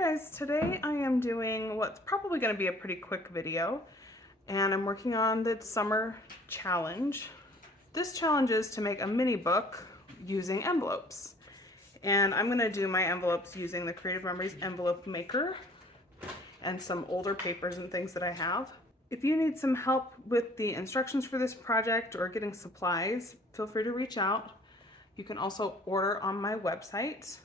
Guys, today I am doing what's probably going to be a pretty quick video, and I'm working on the summer challenge. This challenge is to make a mini book using envelopes, and I'm going to do my envelopes using the Creative Memories envelope maker and some older papers and things that I have. If you need some help with the instructions for this project or getting supplies, feel free to reach out. You can also order on my website.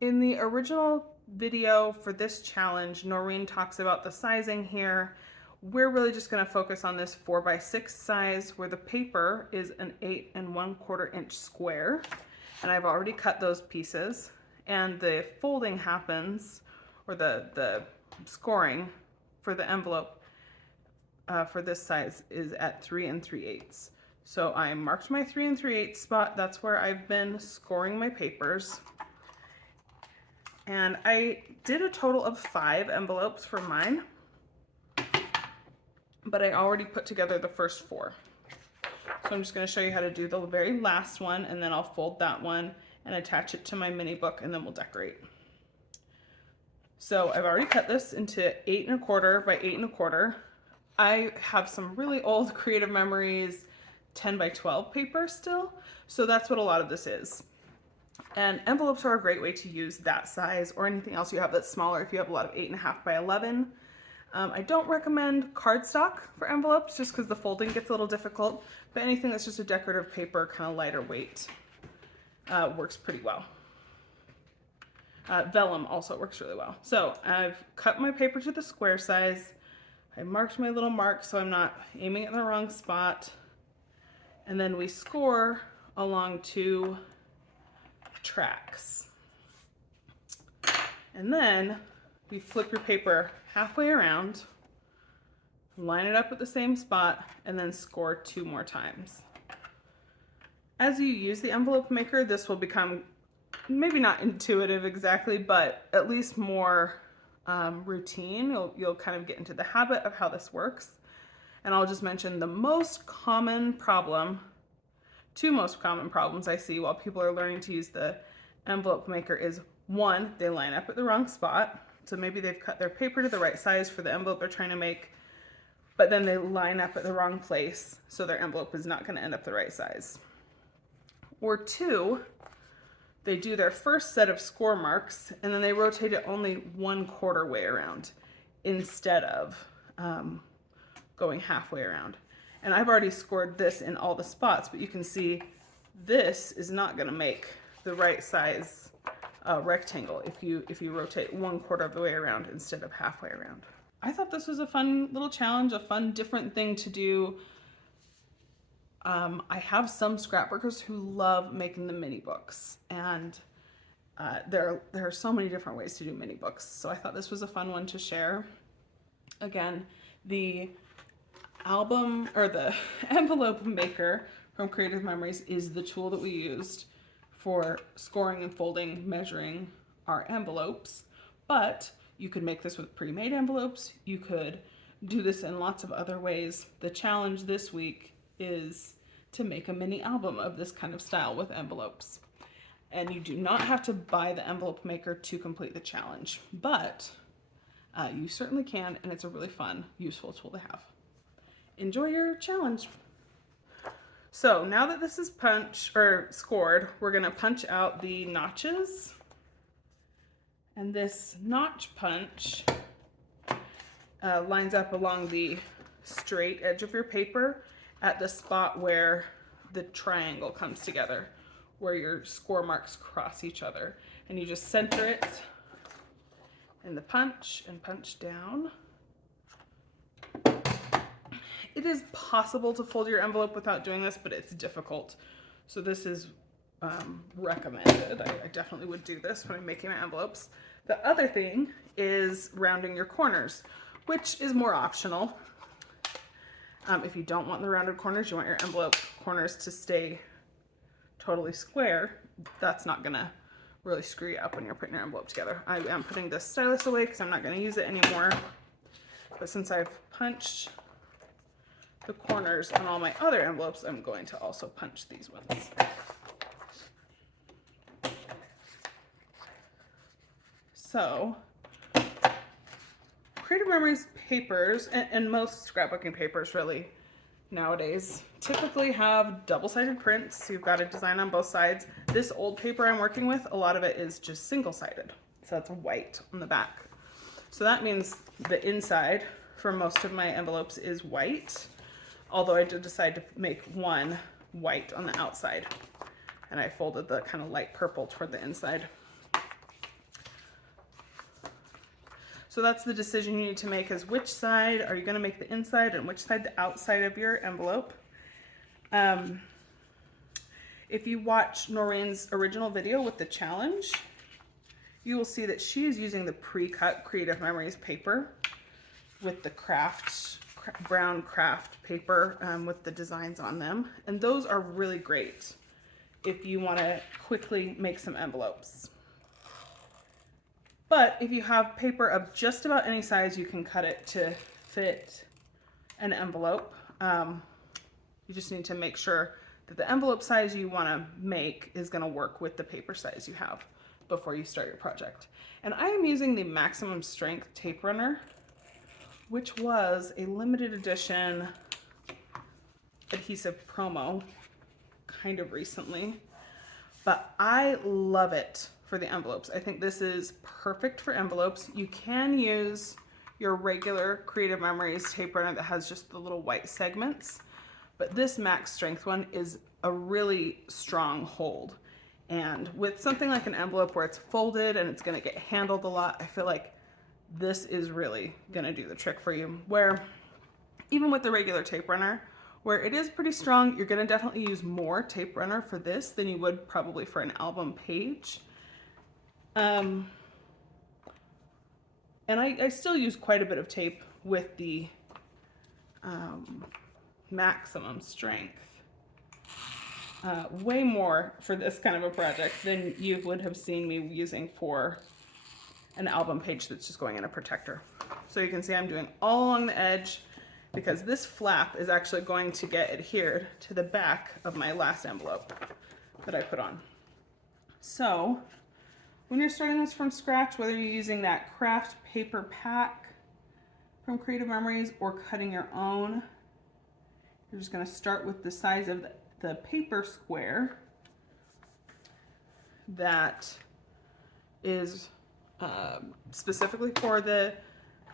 In the original video for this challenge, Noreen talks about the sizing here. We're really just going to focus on this 4x6 size where the paper is an 8 1/4 inch square. And I've already cut those pieces. And the folding happens, or the scoring for the envelope for this size is at 3 3/8. So I marked my 3 3/8 spot. That's where I've been scoring my papers. And I did a total of 5 envelopes for mine, but I already put together the first 4. So I'm just going to show you how to do the very last one, and then I'll fold that one and attach it to my mini book, and then we'll decorate. So I've already cut this into 8 1/4 by 8 1/4. I have some really old Creative Memories 10 by 12 paper still, so that's what a lot of this is. And envelopes are a great way to use that size or anything else you have that's smaller if you have a lot of 8 1/2 by 11. I don't recommend cardstock for envelopes just because the folding gets a little difficult, but anything that's just a decorative paper, kind of lighter weight, works pretty well. Vellum also works really well. So I've cut my paper to the square size. I marked my little mark so I'm not aiming at the wrong spot. And then we score along 2 tracks. And then we flip your paper halfway around, line it up at the same spot, and then score 2 more times. As you use the envelope maker, this will become maybe not intuitive exactly, but at least more routine. You'll kind of get into the habit of how this works. And I'll just mention the most common problem, 2 most common problems I see while people are learning to use the envelope maker is 1, they line up at the wrong spot. So maybe they've cut their paper to the right size for the envelope they're trying to make, but then they line up at the wrong place, so their envelope is not going to end up the right size. Or 2, they do their first set of score marks and then they rotate it only 1/4 way around instead of going halfway around. And I've already scored this in all the spots, but you can see this is not going to make the right size rectangle if you rotate 1/4 of the way around instead of halfway around. I thought this was a fun little challenge, a fun different thing to do. I have some scrapbookers who love making the mini books, and there are so many different ways to do mini books. So I thought this was a fun one to share. Again, the album or the envelope maker from Creative Memories is the tool that we used for scoring and folding, measuring our envelopes, but you could make this with pre-made envelopes. You could do this in lots of other ways. The challenge this week is to make a mini album of this kind of style with envelopes. And you do not have to buy the envelope maker to complete the challenge, but you certainly can, and it's a really fun, useful tool to have. Enjoy your challenge. So now that this is scored, we're gonna punch out the notches. And this notch punch lines up along the straight edge of your paper at the spot where the triangle comes together, where your score marks cross each other. And you just center it in the punch and punch down. It is possible to fold your envelope without doing this, but it's difficult. So this is recommended. I definitely would do this when I'm making my envelopes. The other thing is rounding your corners, which is more optional. If you don't want the rounded corners, you want your envelope corners to stay totally square, that's not gonna really screw you up when you're putting your envelope together. I am putting this stylus away because I'm not gonna use it anymore. But since I've punched the corners on all my other envelopes, I'm going to also punch these ones. So Creative Memories papers, and most scrapbooking papers really nowadays, typically have double-sided prints. So you've got a design on both sides. This old paper I'm working with, a lot of it is just single-sided. So that's white on the back. So that means the inside for most of my envelopes is white, although I did decide to make one white on the outside. And I folded the kind of light purple toward the inside. So that's the decision you need to make, is which side are you going to make the inside and which side the outside of your envelope. If you watch Noreen's original video with the challenge, you will see that she is using the pre-cut Creative Memories paper with the brown craft paper with the designs on them. And those are really great if you want to quickly make some envelopes. But if you have paper of just about any size, you can cut it to fit an envelope. You just need to make sure that the envelope size you want to make is going to work with the paper size you have before you start your project. And I am using the Maximum Strength tape runner, which was a limited edition adhesive promo kind of recently, but I love it for the envelopes. I think this is perfect for envelopes. You can use your regular Creative Memories tape runner that has just the little white segments, but this Max Strength one is a really strong hold. And with something like an envelope where it's folded and it's going to get handled a lot, I feel like this is really going to do the trick for you. Where even with the regular tape runner, where it is pretty strong, you're going to definitely use more tape runner for this than you would probably for an album page. And I still use quite a bit of tape with the Maximum Strength. Way more for this kind of a project than you would have seen me using for an album page that's just going in a protector. So you can see I'm doing all along the edge because this flap is actually going to get adhered to the back of my last envelope that I put on. So when you're starting this from scratch, whether you're using that craft paper pack from Creative Memories or cutting your own, you're just going to start with the size of the paper square that is specifically for the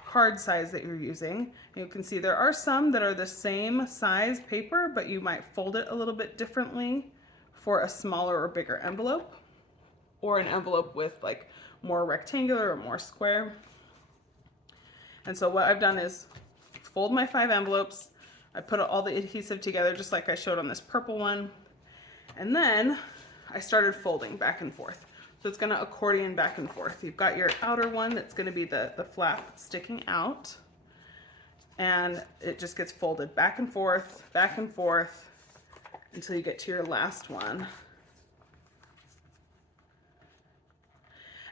card size that you're using. You can see there are some that are the same size paper, but you might fold it a little bit differently for a smaller or bigger envelope, or an envelope with like more rectangular or more square. And so what I've done is fold my 5 envelopes. I put all the adhesive together just like I showed on this purple one. And then I started folding back and forth. So it's going to accordion back and forth. You've got your outer one that's going to be the flap sticking out. And it just gets folded back and forth until you get to your last one.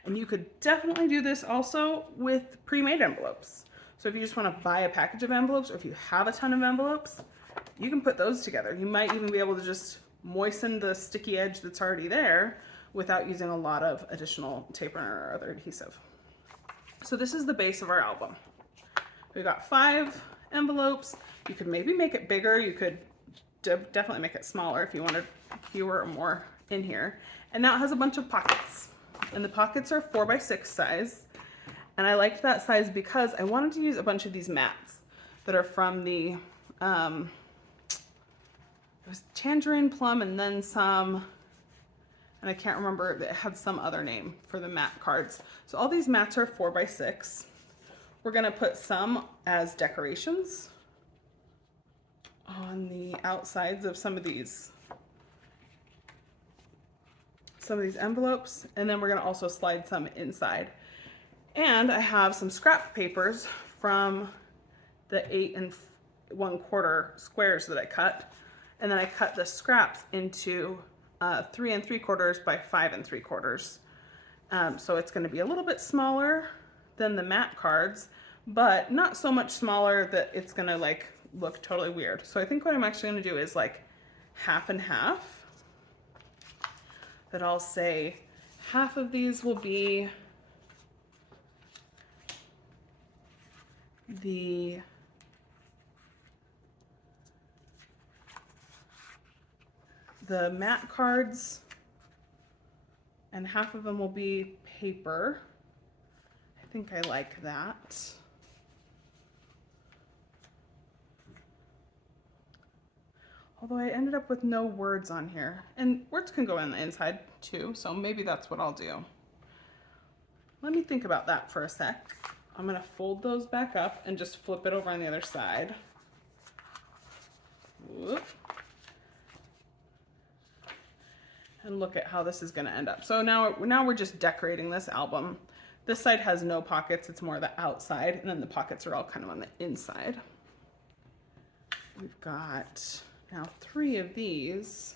And you could definitely do this also with pre-made envelopes. So if you just want to buy a package of envelopes, or if you have a ton of envelopes, you can put those together. You might even be able to just moisten the sticky edge that's already there without using a lot of additional tape runner or other adhesive. So this is the base of our album. We've got 5 envelopes. You could maybe make it bigger. You could definitely make it smaller if you wanted fewer or more in here. And now it has a bunch of pockets. And the pockets are 4x6 size. And I liked that size because I wanted to use a bunch of these mats that are from the, it was Tangerine, Plum, and then some, and I can't remember, it had some other name for the mat cards. So all these mats are 4x6. We're gonna put some as decorations on the outsides of some of these envelopes, and then we're gonna also slide some inside. And I have some scrap papers from the 8 1/4 squares that I cut, and then I cut the scraps into 3 3/4 by 5 3/4. So it's going to be a little bit smaller than the mat cards, but not so much smaller that it's going to like look totally weird. So I think what I'm actually going to do is like half and half. That I'll say half of these will be the matte cards, and half of them will be paper. I think I like that. Although I ended up with no words on here, and words can go on the inside too, so maybe that's what I'll do. Let me think about that for a sec. I'm gonna fold those back up and just flip it over on the other side. Whoop. And look at how this is gonna end up. So now we're just decorating this album. This side has no pockets, it's more the outside, and then the pockets are all kind of on the inside. We've got now 3 of these.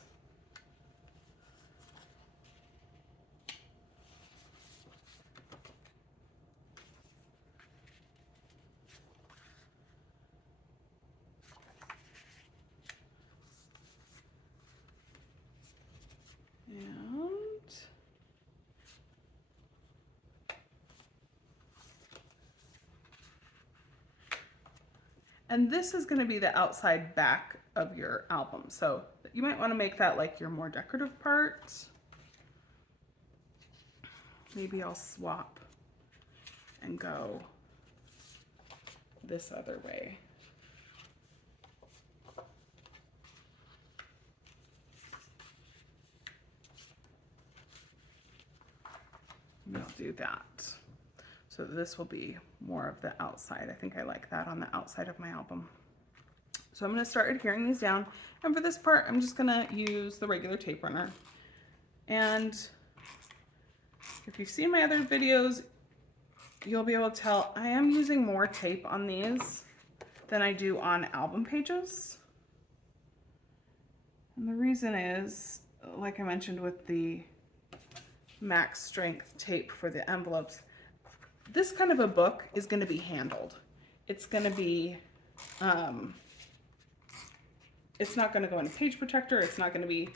And this is going to be the outside back of your album. So you might want to make that like your more decorative part. Maybe I'll swap and go this other way. And I'll do that. So this will be more of the outside. I think I like that on the outside of my album. So I'm going to start adhering these down. And for this part, I'm just going to use the regular tape runner. And if you've seen my other videos, you'll be able to tell I am using more tape on these than I do on album pages. And the reason is, like I mentioned with the max strength tape for the envelopes, this kind of a book is going to be handled. It's going to be, it's not going to go in a page protector. It's not going to be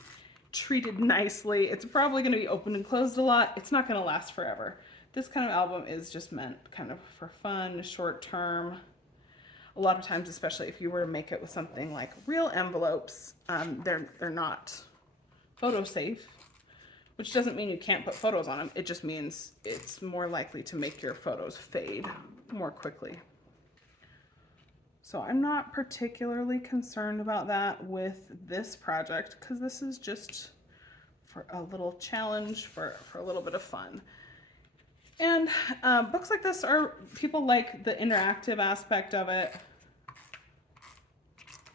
treated nicely. It's probably going to be opened and closed a lot. It's not going to last forever. This kind of album is just meant kind of for fun, short term. A lot of times, especially if you were to make it with something like real envelopes, they're not photo safe. Which doesn't mean you can't put photos on them. It just means it's more likely to make your photos fade more quickly. So I'm not particularly concerned about that with this project because this is just for a little challenge, for a little bit of fun. And books like this people like the interactive aspect of it.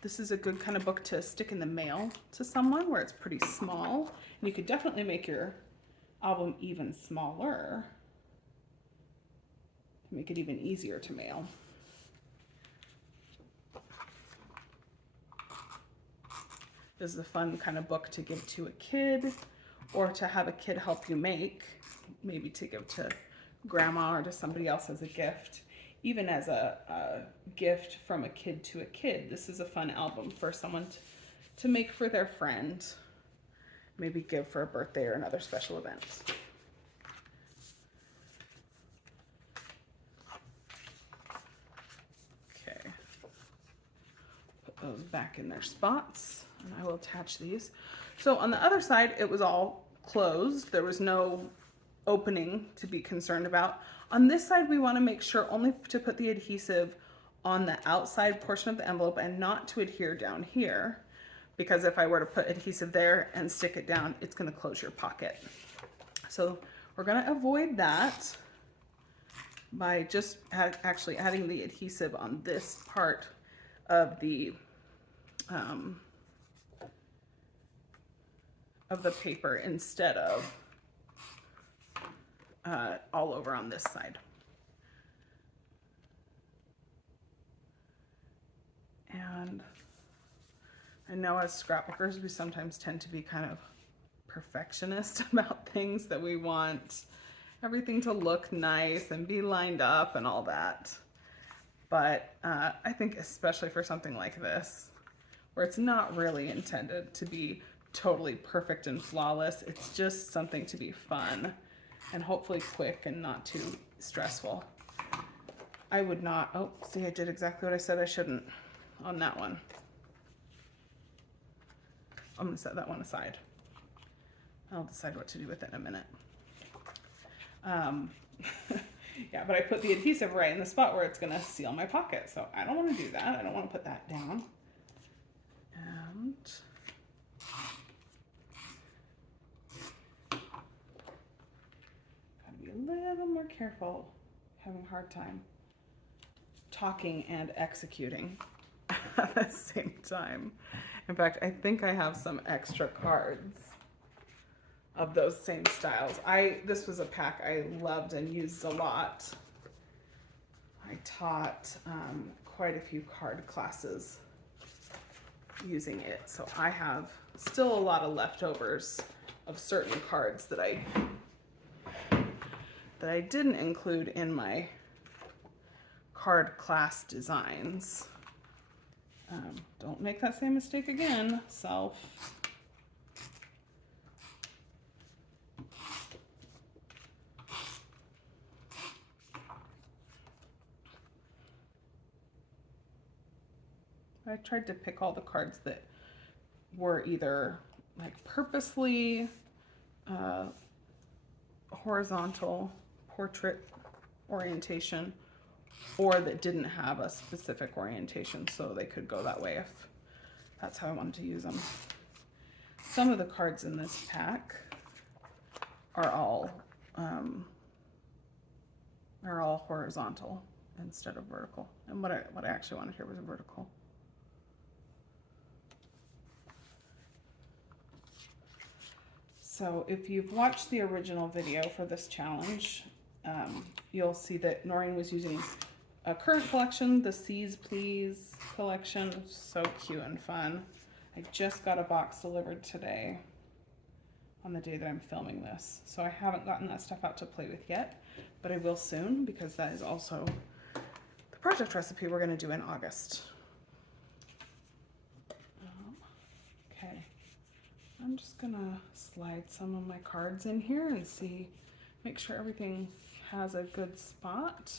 This is a good kind of book to stick in the mail to someone where it's pretty small. And you could definitely make your album even smaller to make it even easier to mail. This is a fun kind of book to give to a kid or to have a kid help you make, maybe to give to grandma or to somebody else as a gift. Even as a gift from a kid to a kid, this is a fun album for someone to make for their friend. Maybe give for a birthday or another special event. Okay, put those back in their spots, and I will attach these. So on the other side, it was all closed. There was no opening to be concerned about. On this side, we want to make sure only to put the adhesive on the outside portion of the envelope and not to adhere down here. Because if I were to put adhesive there and stick it down, it's going to close your pocket. So we're going to avoid that by just actually adding the adhesive on this part of the paper instead of all over on this side. And I know as scrapbookers, we sometimes tend to be kind of perfectionist about things, that we want everything to look nice and be lined up and all that. But I think especially for something like this, where it's not really intended to be totally perfect and flawless, it's just something to be fun and hopefully quick and not too stressful. I would not, oh, see, I did exactly what I said I shouldn't on that one. I'm gonna set that one aside. I'll decide what to do with it in a minute. Yeah, but I put the adhesive right in the spot where it's gonna seal my pocket. So I don't wanna do that. I don't wanna put that down. And gotta be a little more careful, having a hard time talking and executing at the same time. In fact, I think I have some extra cards of those same styles. This was a pack I loved and used a lot. I taught quite a few card classes using it, so I have still a lot of leftovers of certain cards that I didn't include in my card class designs. Don't make that same mistake again, self. I tried to pick all the cards that were either like purposely horizontal portrait orientation or that didn't have a specific orientation, so they could go that way if that's how I wanted to use them. Some of the cards in this pack are all horizontal instead of vertical, and what I actually wanted here was a vertical. So if you've watched the original video for this challenge, you'll see that Noreen was using a current collection, the C's Please collection. So cute and fun. I just got a box delivered today on the day that I'm filming this. So I haven't gotten that stuff out to play with yet, but I will soon, because that is also the project recipe we're going to do in August. Okay. I'm just gonna slide some of my cards in here and make sure everything has a good spot.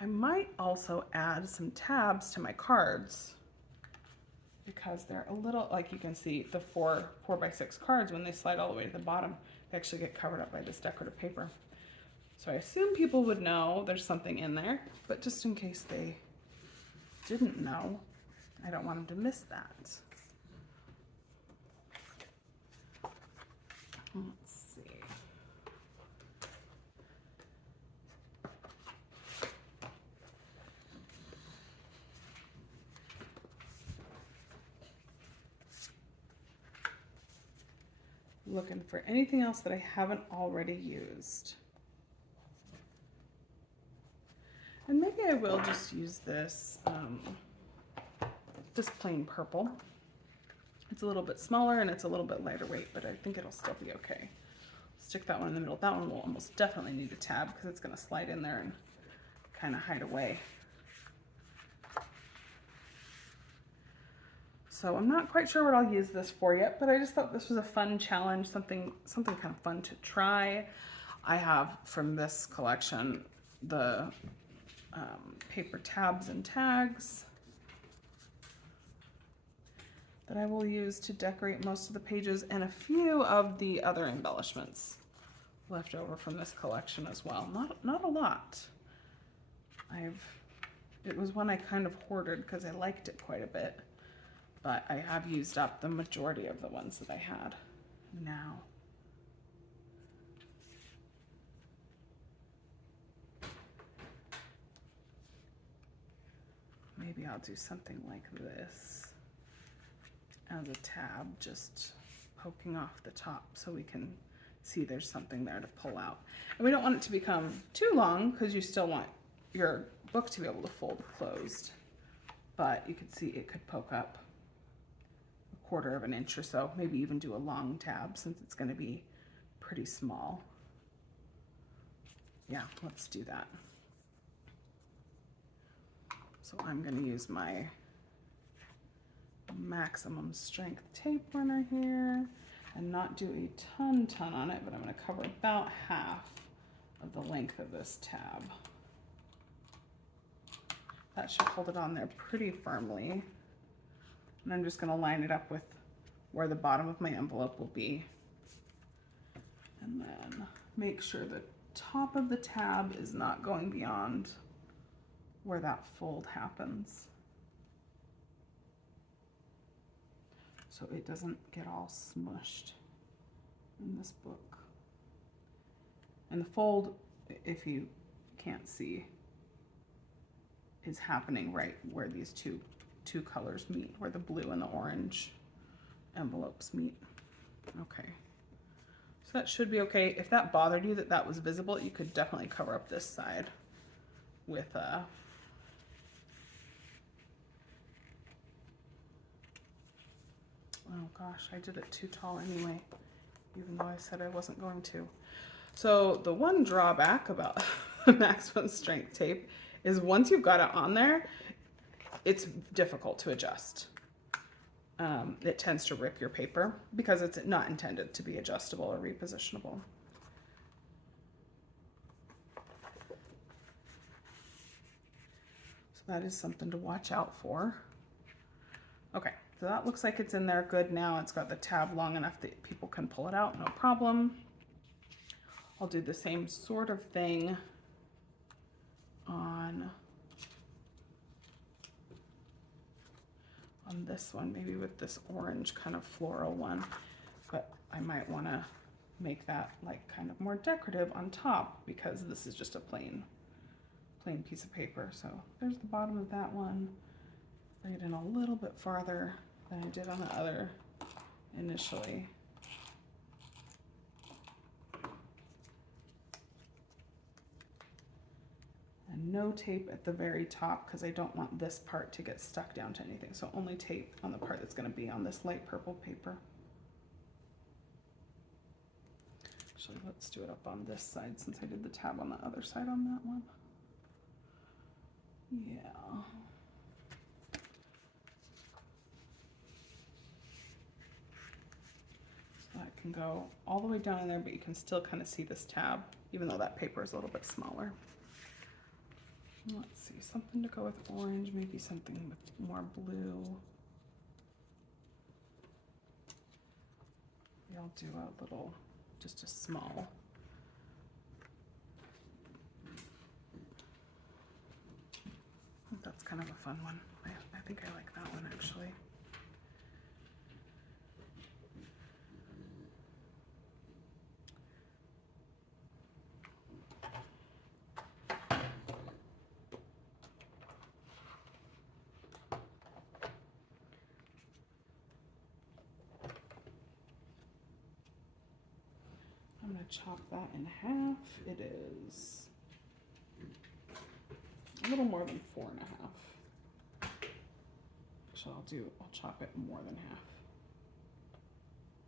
I might also add some tabs to my cards because they're a little, like you can see the 4x6 cards, when they slide all the way to the bottom, they actually get covered up by this decorative paper. So I assume people would know there's something in there, but just in case they didn't know, I don't want them to miss that. Let's see. Looking for anything else that I haven't already used. And maybe I will just use this plain purple. It's a little bit smaller and it's a little bit lighter weight, but I think it'll still be okay. Stick that one in the middle. That one will almost definitely need a tab because it's going to slide in there and kind of hide away. So I'm not quite sure what I'll use this for yet, but I just thought this was a fun challenge, something kind of fun to try. I have from this collection the paper tabs and tags that I will use to decorate most of the pages, and a few of the other embellishments left over from this collection as well. Not a lot. It was one I kind of hoarded because I liked it quite a bit, but I have used up the majority of the ones that I had now. Maybe I'll do something like this as a tab, just poking off the top so we can see there's something there to pull out. And we don't want it to become too long because you still want your book to be able to fold closed. But you can see it could poke up 1/4 of an inch or so, maybe even do a long tab since it's going to be pretty small. Yeah, let's do that. So I'm going to use my maximum strength tape runner here and not do a ton on it, but I'm going to cover about half of the length of this tab. That should hold it on there pretty firmly. And I'm just gonna line it up with where the bottom of my envelope will be. And then make sure the top of the tab is not going beyond where that fold happens, so it doesn't get all smushed in this book. And the fold, if you can't see, is happening right where these two colors meet, where the blue and the orange envelopes meet. Okay, so that should be okay. If that bothered you that that was visible, you could definitely cover up this side with oh gosh, I did it too tall anyway, even though I said I wasn't going to. So the one drawback about maximum strength tape is once you've got it on there, it's difficult to adjust. It tends to rip your paper because it's not intended to be adjustable or repositionable. So that is something to watch out for. Okay, so that looks like it's in there good now. It's got the tab long enough that people can pull it out, no problem. I'll do the same sort of thing on this one, maybe with this orange kind of floral one, but I might want to make that like kind of more decorative on top because this is just a plain piece of paper. So there's the bottom of that one. Bring it in a little bit farther than I did on the other initially. And no tape at the very top because I don't want this part to get stuck down to anything. So only tape on the part that's going to be on this light purple paper. Actually, let's do it up on this side since I did the tab on the other side on that one. Yeah. So that can go all the way down in there, but you can still kind of see this tab, even though that paper is a little bit smaller. Let's see, something to go with orange, maybe something with more blue. Maybe I'll do a little, just a small. I think that's kind of a fun one. I think I like that one actually. I'm going to chop that in half. It is a little more than 4.5. So I'll chop it more than half.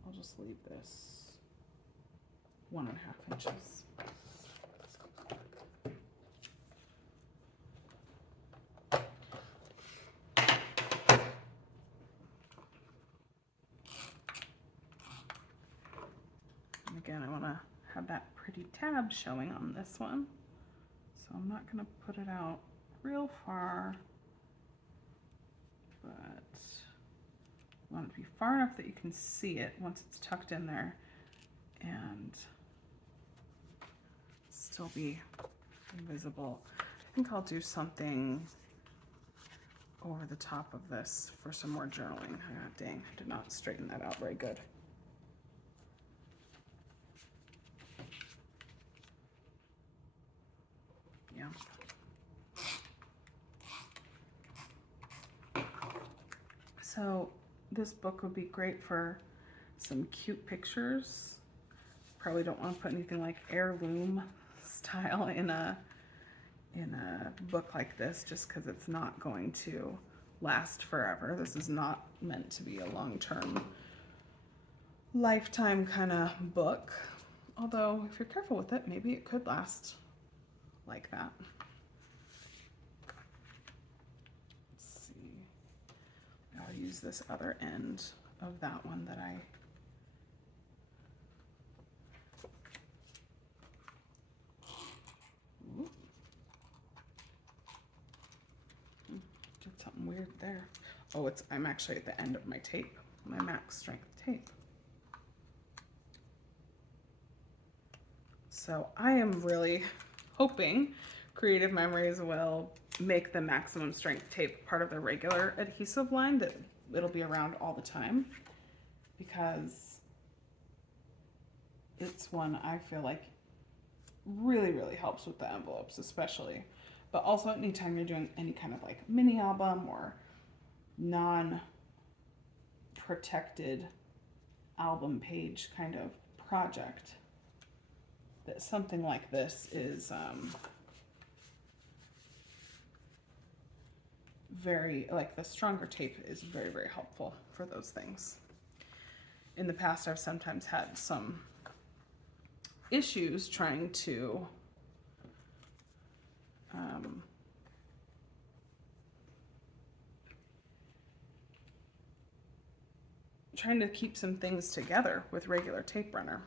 I'll just leave this 1.5 inches. Again, I want to have that pretty tab showing on this one, so I'm not going to put it out real far, but I want it to be far enough that you can see it once it's tucked in there and still be visible. I think I'll do something over the top of this for some more journaling. Oh, dang, I did not straighten that out very good. Yeah. So this book would be great for some cute pictures. Probably don't want to put anything like heirloom style in a book like this just because it's not going to last forever. This is not meant to be a long-term lifetime kind of book. Although if you're careful with it, maybe it could last like that. Let's see. I'll use this other end of that one that I weird there. Oh, I'm actually at the end of my tape, my max strength tape. So I am really hoping Creative Memories will make the maximum strength tape part of the regular adhesive line, that it'll be around all the time, because it's one I feel like really, really helps with the envelopes especially, but also anytime you're doing any kind of like mini album or non-protected album page kind of project, that something like this is very, like the stronger tape is very, very helpful for those things. In the past, I've sometimes had some issues trying to keep some things together with regular tape runner.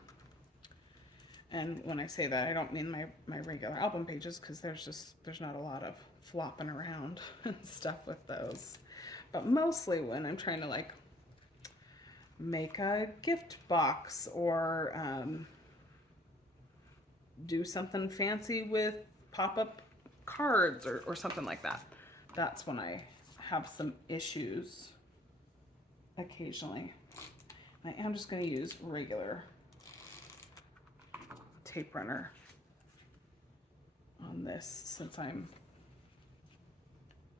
And when I say that, I don't mean my regular album pages, because there's not a lot of flopping around and stuff with those. But mostly when I'm trying to like make a gift box or do something fancy with pop-up cards or something like that, that's when I have some issues occasionally. I am just going to use regular tape runner on this, since I'm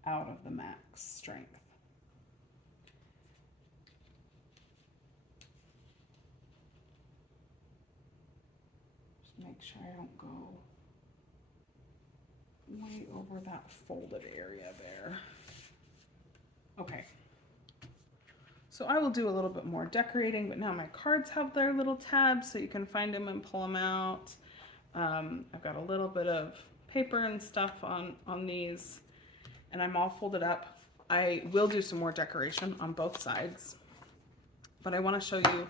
out of the max strength. Just make sure I don't go way over that folded area there. Okay. So I will do a little bit more decorating, but now my cards have their little tabs so you can find them and pull them out. I've got a little bit of paper and stuff on these, and I'm all folded up. I will do some more decoration on both sides, but I want to show you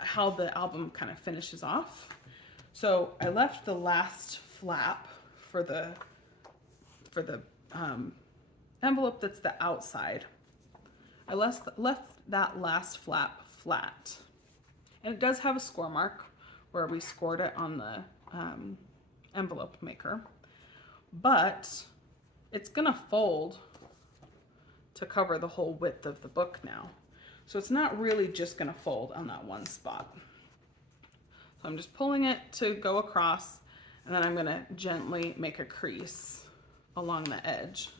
how the album kind of finishes off. So I left the last flap for the envelope that's the outside. I left that last flap flat, and it does have a score mark where we scored it on the envelope maker, but it's gonna fold to cover the whole width of the book now. So it's not really just gonna fold on that one spot. So I'm just pulling it to go across, and then I'm gonna gently make a crease along the edge,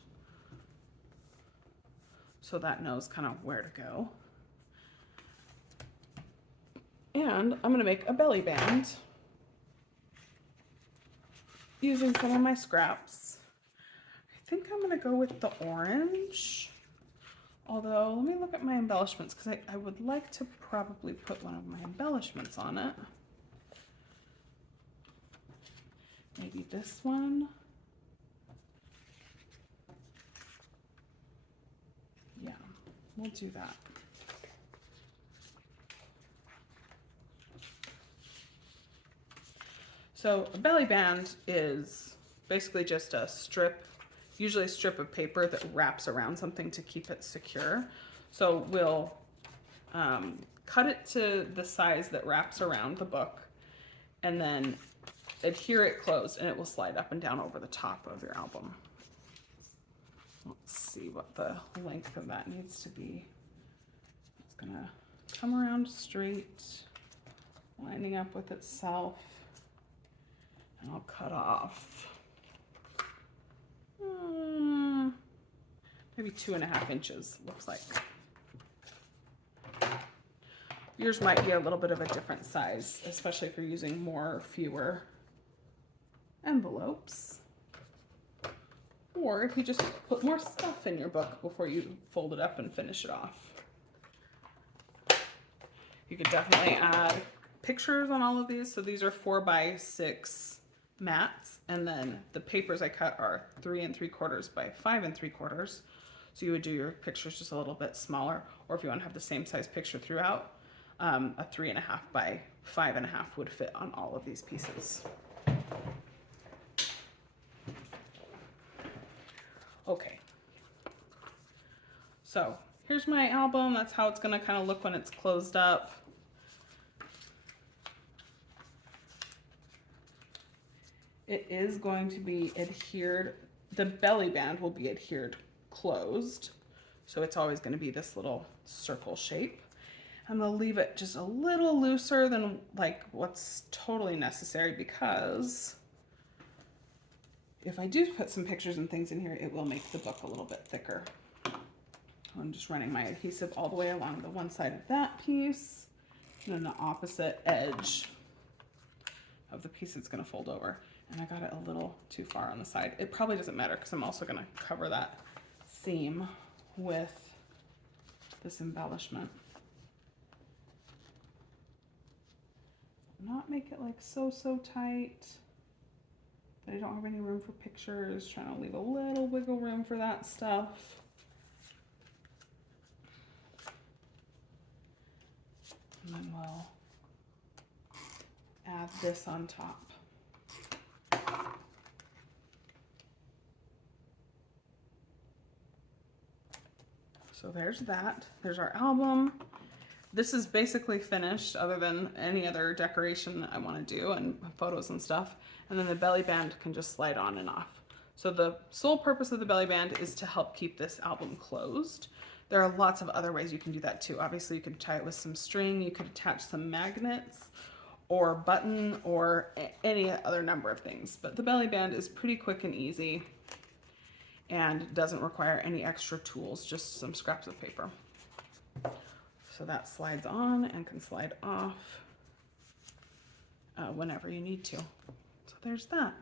so that knows kind of where to go. And I'm gonna make a belly band using some of my scraps. I think I'm gonna go with the orange, although let me look at my embellishments, because I would like to probably put one of my embellishments on it. Maybe this one. Yeah, we'll do that. So a belly band is basically just a strip, usually a strip of paper that wraps around something to keep it secure. So we'll cut it to the size that wraps around the book, and then adhere it closed, and it will slide up and down over the top of your album. Let's see what the length of that needs to be. It's gonna come around straight, lining up with itself, and I'll cut off maybe 2.5 inches, looks like. Yours might be a little bit of a different size, especially if you're using more or fewer envelopes, or if you just put more stuff in your book before you fold it up and finish it off. You could definitely add pictures on all of these. So these are 4x6 mats, and then the papers I cut are 3 3/4 by 5 3/4. So you would do your pictures just a little bit smaller, or if you want to have the same size picture throughout, a 3.5 by 5.5 would fit on all of these pieces. Okay, So here's my album. That's how it's gonna kind of look when it's closed up. It is going to be adhered, the belly band will be adhered closed. So it's always going to be this little circle shape. I'm going to leave it just a little looser than like what's totally necessary, because if I do put some pictures and things in here, it will make the book a little bit thicker. I'm just running my adhesive all the way along the one side of that piece and then the opposite edge of the piece it's going to fold over. And I got it a little too far on the side. It probably doesn't matter because I'm also going to cover that seam with this embellishment. Not make it like so tight that I don't have any room for pictures. Trying to leave a little wiggle room for that stuff. And then we'll add this on top. So there's that. There's our album. This is basically finished other than any other decoration I want to do and photos and stuff. And then the belly band can just slide on and off. So the sole purpose of the belly band is to help keep this album closed. There are lots of other ways you can do that too. Obviously you could tie it with some string, you could attach some magnets or button or any other number of things. But the belly band is pretty quick and easy and doesn't require any extra tools, just some scraps of paper. So that slides on and can slide off whenever you need to. So there's that.